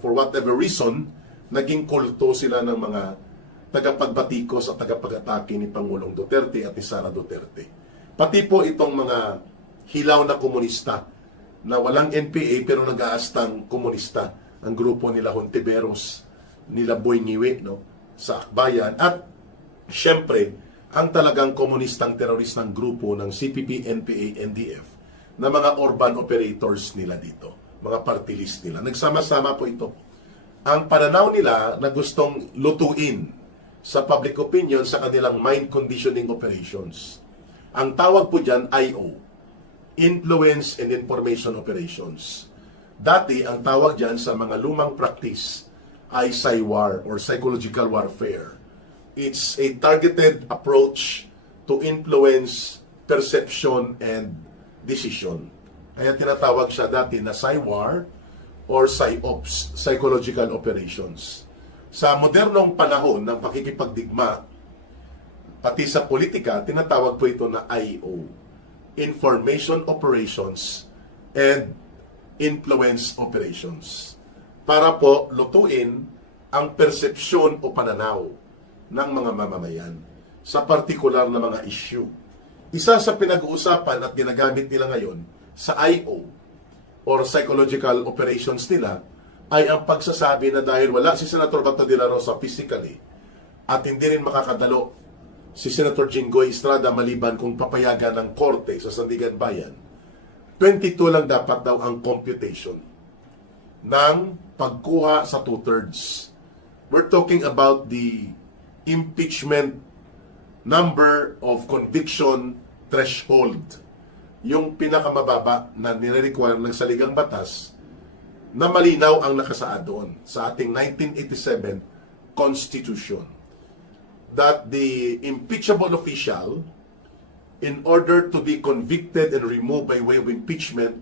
For whatever reason, naging kulto sila ng mga tagapagbatikos at tagapag-atake ni Pangulong Duterte at ni Sara Duterte. Pati po itong mga hilaw na komunista na walang NPA pero nag-aastang komunista, ang grupo nila Hontiveros, nila Boy Ngiwi, no, sa Akbayan, at syempre ang talagang komunistang teroristang grupo ng CPP, NPA, NDF na mga urban operators nila dito, mga party list nila. Nagsama-sama po ito. Ang pananaw nila na gustong lutuin sa public opinion sa kanilang mind conditioning operations. Ang tawag po dyan, IO, Influence and Information Operations. Dati, ang tawag dyan sa mga lumang practice ay PSYWAR or Psychological Warfare. It's a targeted approach to influence perception and decision. Kaya tinatawag siya dati na PSYWAR or PSYOPS, Psychological Operations. Sa modernong panahon ng pakikipagdigma, pati sa politika, tinatawag po ito na IO, Information Operations and Influence Operations. Para po lutuin ang persepsyon o pananaw ng mga mamamayan sa partikular na mga issue. Isa sa pinag-uusapan at ginagamit nila ngayon sa IO or psychological operations nila ay ang pagsasabi na dahil wala si Senator Bato de la Rosa physically at hindi rin makakadalo si Senator Jinggoy Estrada maliban kung papayagan ng korte sa Sandigan Bayan, 22 lang dapat daw ang computation ng pagkuha sa 2/3. We're talking about the impeachment number of conviction threshold, yung pinakamababa na nire-require ng saligang batas na malinaw ang nakasaad doon sa ating 1987 Constitution, that the impeachable official, in order to be convicted and removed by way of impeachment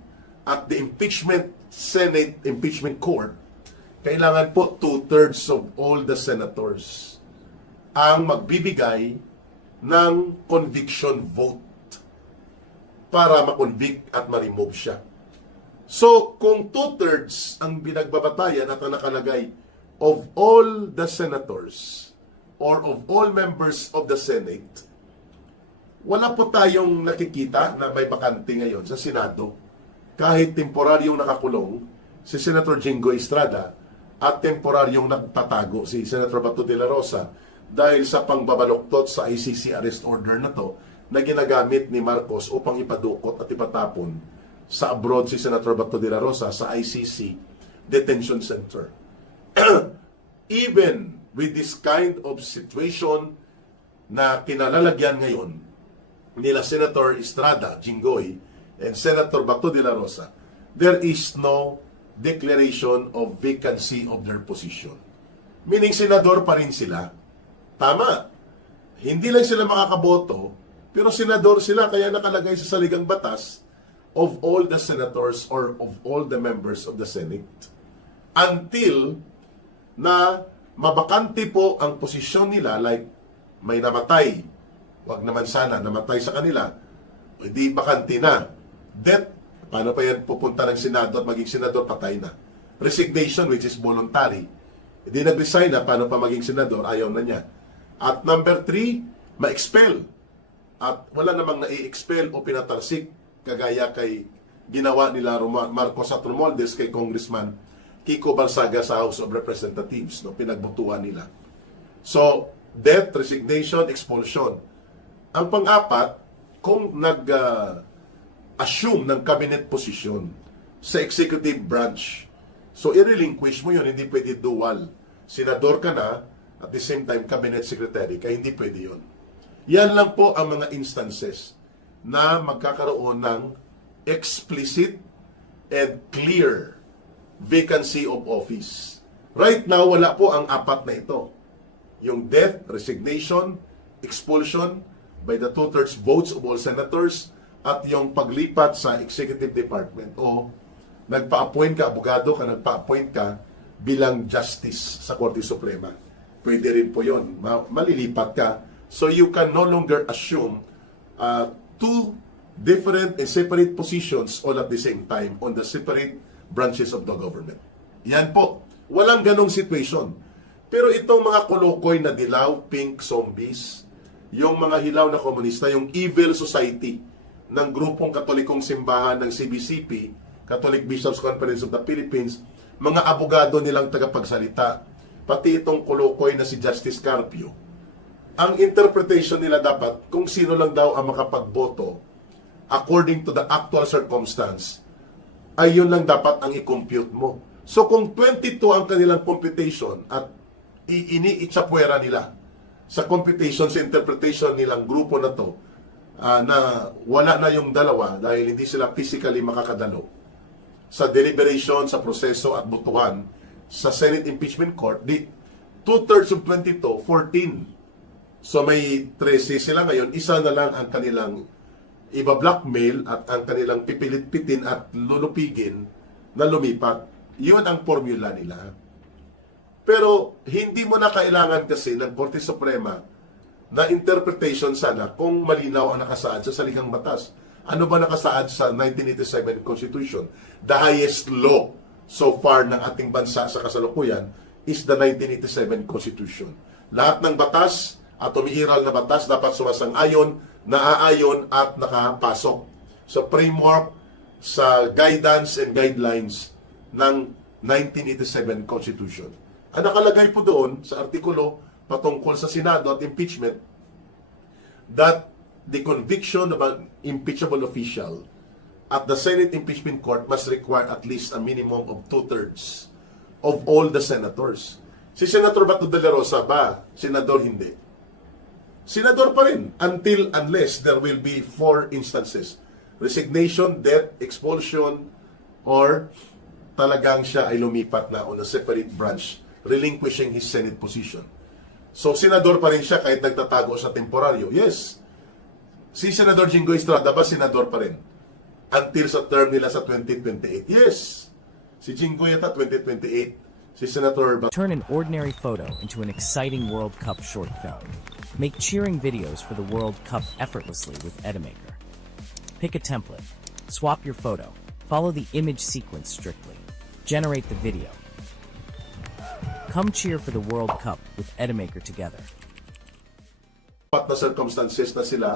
at the impeachment Senate Impeachment Court, kailangan po 2/3 of all the senators ang magbibigay ng conviction vote para ma-convict at ma-remove siya. So, kung 2/3 ang binagbabatayan at ang nakalagay of all the senators or of all members of the Senate, wala po tayong nakikita na may bakante ngayon sa Senado. Kahit temporaryong nakakulong si Senator Jinggoy Estrada at temporaryong nagtatago si Senator Bato de la Rosa dahil sa pangbabaloktot sa ICC arrest order na to na ginagamit ni Marcos upang ipadukot at ipatapon sa abroad si Senator Bato de la Rosa sa ICC Detention Center. Even with this kind of situation na kinalalagyan ngayon nila Senator Estrada, Jinggoy, and Senator Bato de la Rosa, there is no declaration of vacancy of their position. Meaning, senador pa rin sila. Tama. Hindi lang sila makakaboto, pero senador sila, kaya nakalagay sa saligang batas of all the senators or of all the members of the Senate. Until na mabakante po ang posisyon nila, like may namatay, wag naman sana namatay sa kanila, hindi bakante na. Death, paano pa yan pupunta ng Senado at maging senador, patay na. Resignation, which is voluntary, hindi nag-resign na, paano pa maging senador, ayaw na niya. At number 3, ma-expel. At wala namang na-expel o pinatalsik kagaya kay ginawa nila Marcos at Romualdez kay Congressman Kiko Barsaga sa House of Representatives, no, pinagbutuan nila. So, death, resignation, expulsion. Ang pang-apat, kung nag-assume ng cabinet position sa executive branch, so i-relinquish mo yun, hindi pwede dual. Senador ka na, at the same time cabinet secretary, kaya hindi pwede yun. Yan lang po ang mga instances na magkakaroon ng explicit and clear vacancy of office. Right now, wala po ang apat na ito. Yung death, resignation, expulsion by the 2/3 votes of all senators, at yung paglipat sa executive department o nagpa-appoint ka, abogado ka, nagpa-appoint ka bilang justice sa Korte Suprema. Pwede rin po yun. Malilipat ka. So you can no longer assume two different and separate positions all at the same time on the separate branches of the government. Yan po. Walang ganong situation. Pero itong mga kolokoy na dilaw, pink zombies, yung mga hilaw na komunista, yung evil society ng grupong katolikong simbahan ng CBCP, Catholic Bishops Conference of the Philippines, mga abogado nilang tagapagsalita, pati itong kolokoy na si Justice Carpio, ang interpretation nila dapat kung sino lang daw ang makapagboto according to the actual circumstance, ay yun lang dapat ang i-compute mo. So kung 22 ang kanilang computation at iniitsapwera nila sa computation, sa interpretation nilang grupo na to, na wala na yung dalawa dahil hindi sila physically makakadalo sa deliberation, sa proseso at botohan sa Senate Impeachment Court, di 2/3 of 22, 14. So may 13 sila ngayon, isa na lang ang kanilang iba-blackmail at ang kanilang pipilit-pitin at lulupigin na lumipat. Yun ang formula nila. Pero hindi mo na kailangan kasi ng Korte Suprema na interpretation sana kung malinaw ang nakasaad sa saligang batas. Ano ba nakasaad sa 1987 Constitution? The highest law so far ng ating bansa sa kasalukuyan is the 1987 Constitution. Lahat ng batas at umiiral na batas dapat sumasang-ayon, naaayon at nakapasok sa framework, sa guidance and guidelines ng 1987 Constitution. Ang nakalagay po doon sa artikulo patungkol sa Senado at impeachment, that the conviction of an impeachable official at the Senate Impeachment Court must require at least a minimum of 2/3 of all the senators. Si Senator Bato de la Rosa ba? Senador hindi. Senador pa rin unless there will be 4 instances. Resignation, death, expulsion, or talagang siya ay lumipat na on a separate branch, relinquishing his Senate position. So, senador pa rin siya kahit nagtatago sa temporaryo. Yes. Si Senador Jinggoy Estrada ba senador pa rin? Until sa term nila sa 2028. Yes. Si Jinggoy yata 2028. Si Senator Turn an ordinary photo into an exciting World Cup short film. Make cheering videos for the World Cup effortlessly with Edimaker. Pick a template. Swap your photo. Follow the image sequence strictly. Generate the video. Come cheer for the World Cup with Edimaker together. Pat na circumstances na sila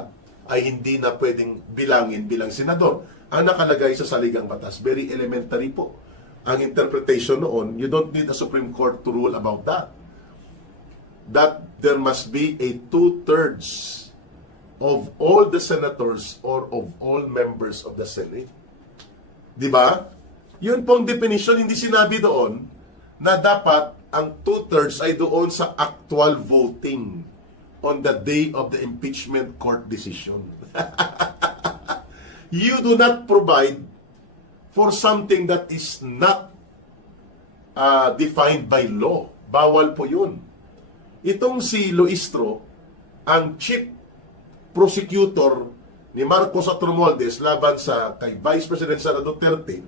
ay hindi na pwedeng bilangin bilang senador. Ang nakalagay sa saligang batas, very elementary po. Ang interpretation noon, you don't need a Supreme Court to rule about that. That there must be a 2/3 of all the senators or of all members of the Senate. Di ba? Yun pong definition, hindi sinabi doon na dapat ang 2/3 ay doon sa actual voting on the day of the impeachment court decision. You do not provide for something that is not defined by law. Bawal po yun. Itong si Luistro, ang chief prosecutor ni Marcos at Romualdez laban sa kay Vice President Sara Duterte,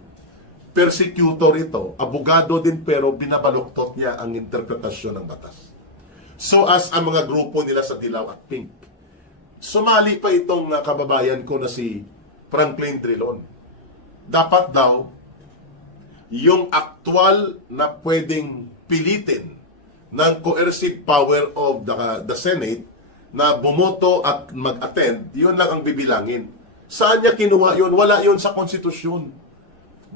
persecutor ito, abogado din pero binabaluktot niya ang interpretasyon ng batas. So as ang mga grupo nila sa Dilaw at Pink. Sumali pa itong kababayan ko na si Franklin Drilon. Dapat daw, yung aktual na pwedeng pilitin ng coercive power of the Senate na bumoto at mag-attend, yun lang ang bibilangin. Saan niya kinuha yun? Wala yun sa konstitusyon.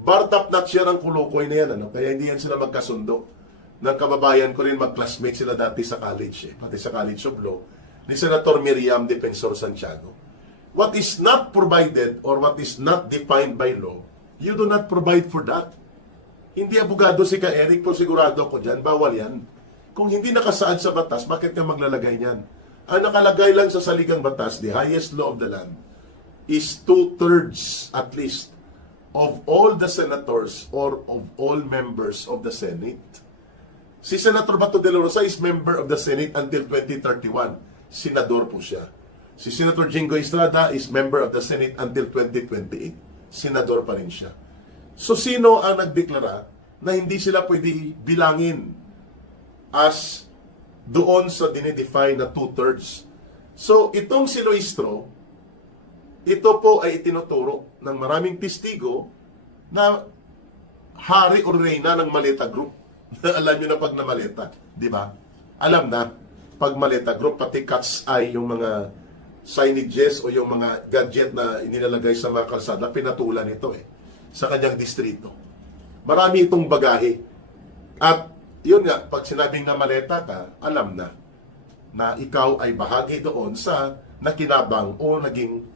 Bartap-nat siya ng kulukoy na yan. Kaya hindi yan sila magkasundo. Ng kababayan ko rin, mag-classmate sila dati sa college, pati sa College of Law, ni Senator Miriam Defensor Santiago. What is not provided or what is not defined by law, you do not provide for that. Hindi abogado si Ka Eric, po sigurado ko dyan, bawal yan. Kung hindi nakasaad sa batas, bakit ka maglalagay niyan? Ang nakalagay lang sa saligang batas, the highest law of the land, is 2/3 at least of all the senators or of all members of the Senate. Si Senator Bato de la Rosa is member of the Senate until 2031. Senador po siya. Si Senator Jingo Estrada is member of the Senate until 2028. Senador pa rin siya. So sino ang nagdeklara na hindi sila pwede bilangin as doon sa dinidefine na 2/3? So itong si Luistro, ito po ay itinuturo ng maraming testigo na hari o reyna ng Maleta Group. Alam nyo na pag na Maleta, di ba? Alam na, pag Maleta Group, pati cat's eye, yung mga signages o yung mga gadget na inilalagay sa mga kalsada, pinatulan ito sa kanyang distrito. Marami itong bagahe. At yun nga, pag sinabing na Maleta ka, alam na ikaw ay bahagi doon sa nakinabang o naging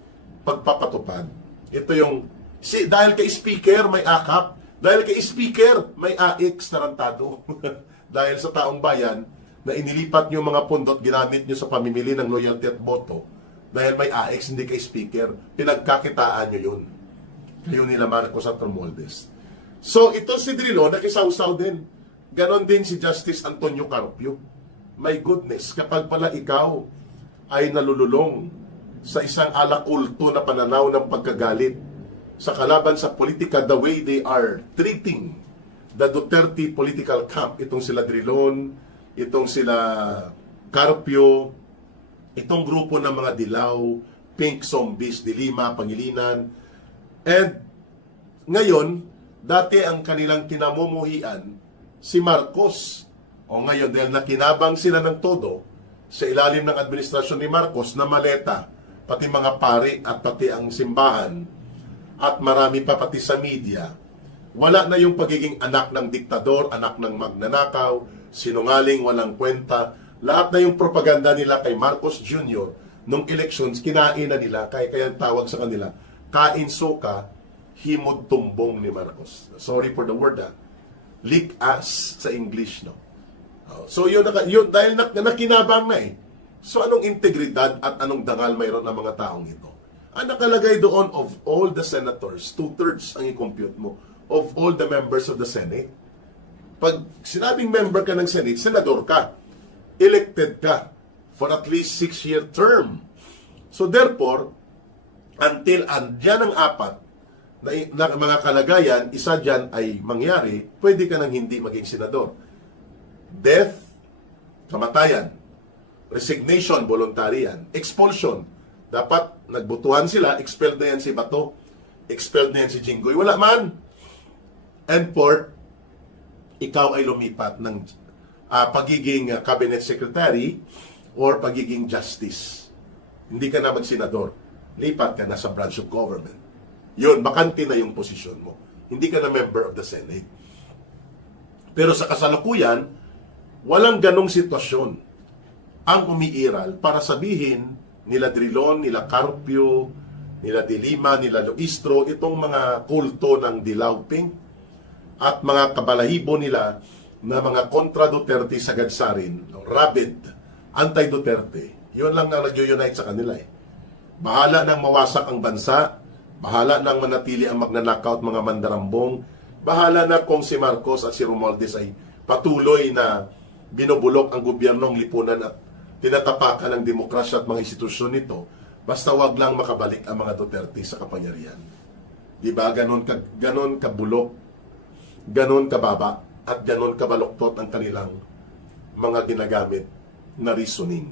pagpapatupad. Ito yung, dahil kay speaker may akap, dahil kay speaker may AX tarantado. Dahil sa taong bayan na inilipat nyo mga pundot, ginamit nyo sa pamimili ng loyalty at boto, dahil may AX, hindi kay speaker, pinagkakitaan nyo yun. Kayo nila Marcos at Romualdez. So, ito si Drilo, nakisawsaw din. Ganon din si Justice Antonio Carpio. My goodness, kapag pala ikaw ay nalululong sa isang alakulto na pananaw ng pagkagalit sa kalaban sa politika, the way they are treating the Duterte political camp, itong sila Drilon, itong sila Carpio, itong grupo ng mga dilaw, Pink Zombies, Dilima, Pangilinan. And ngayon, dati ang kanilang kinamumuhian, si Marcos. O ngayon, dahil nakinabang sila ng todo sa ilalim ng administrasyon ni Marcos na Maleta, pati mga pari at pati ang simbahan, at marami pa pati sa media, wala na yung pagiging anak ng diktador, anak ng magnanakaw, sinungaling, walang kwenta. Lahat na yung propaganda nila kay Marcos Jr. nung elections, kinain na nila, kaya tawag sa kanila, kain suka, himod tumbong ni Marcos. Sorry for the word, lick ass sa English, no? So yun dahil nakinabang na So anong integridad at anong dangal mayroon ng mga taong ito? Ang nakalagay doon, of all the senators, 2/3 ang i-compute mo, of all the members of the Senate. Pag sinabing member ka ng Senate, senador ka. Elected ka for at least 6-year term. So therefore, until andyan ang apat na mga kalagayan, isa dyan ay mangyari, pwede ka nang hindi maging senador. Death, kamatayan. Resignation, voluntary yan. Expulsion, dapat nagbutuhan sila, expelled na yan si Bato, expelled na yan si Jinggoy, wala man. And fourth, ikaw ay lumipat ng pagiging cabinet secretary or pagiging justice. Hindi ka na magsenador. Lipat ka na sa branch of government. Yun, bakante na yung posisyon mo. Hindi ka na member of the Senate. Pero sa kasalukuyan, walang ganong sitwasyon ang umiiral para sabihin nila Drilon, nila Carpio, nila Dilima, nila Luistro, itong mga kulto ng Dilaw Pink at mga kabalahibo nila na mga kontra Duterte sa Gadsarin, rabid, anti-Duterte, yun lang ang nag-unite sa kanila Bahala nang mawasak ang bansa, bahala nang manatili ang magnanakaw at mga mandarambong, bahala na kung si Marcos at si Romualdez ay patuloy na binubulok ang gobyernong lipunan at tinatapakan ng demokrasya at mga institusyon nito, basta wag lang makabalik ang mga Duterte sa kapangyarihan. Di ba? Ganon kabulok, ganon kababa, at ganon kabaloktot ang kanilang mga ginagamit na reasoning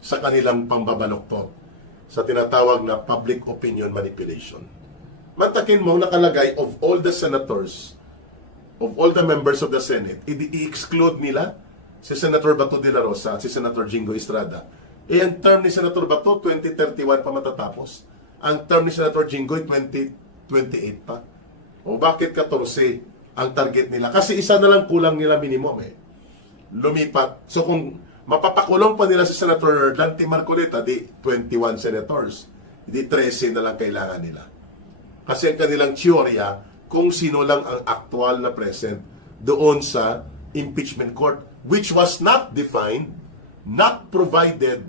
sa kanilang pambabaloktot sa tinatawag na public opinion manipulation. Mantakin mo, nakalagay of all the senators, of all the members of the Senate, i-exclude nila si Senator Bato de la Rosa at si Senator Jingo Estrada. Eh, ang term ni Senator Bato, 2031 pa matatapos. Ang term ni Senator Jingo, 2028 pa. O bakit 14 ang target nila? Kasi isa na lang kulang nila minimum eh. Lumipat. So kung mapapakulong pa nila si Senator Dante Marcoleta, di 21 senators. Di 13 na lang kailangan nila. Kasi ang kanilang teorya, kung sino lang ang actual na present doon sa impeachment court, which was not defined, not provided,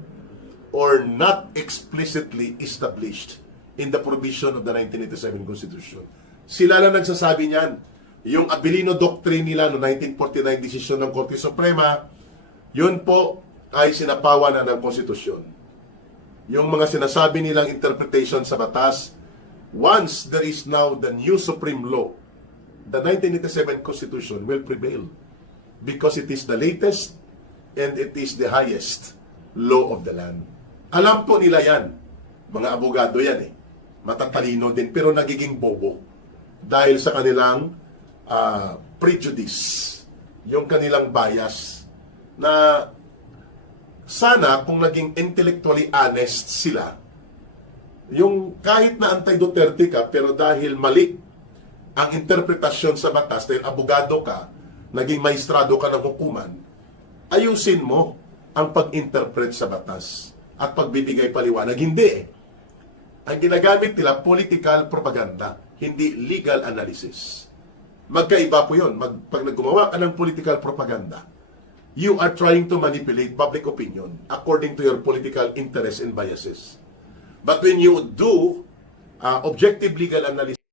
or not explicitly established in the provision of the 1987 Constitution. Sila lang nagsasabi niyan. Yung Abilino Doctrine nila no 1949 desisyon ng Korte Suprema, yun po ay sinapawa na ng Konstitusyon. Yung mga sinasabi nilang interpretation sa batas, once there is now the new supreme law, the 1987 Constitution will prevail because it is the latest and it is the highest law of the land. Alam po nila yan. Mga abogado yan eh. Matatalino din pero nagiging bobo dahil sa kanilang prejudice, yung kanilang bias na sana kung naging intellectually honest sila, yung kahit na anti-Duterte ka pero dahil mali ang interpretasyon sa batas dahil abogado ka, naging maestrado ka ng hukuman, ayusin mo ang pag-interpret sa batas at pagbibigay paliwanag. Hindi eh. Ang ginagamit nila, political propaganda, hindi legal analysis. Magkaiba po yun. Pag naggumawa ka ng political propaganda, you are trying to manipulate public opinion according to your political interests and biases. But when you do objective legal analysis,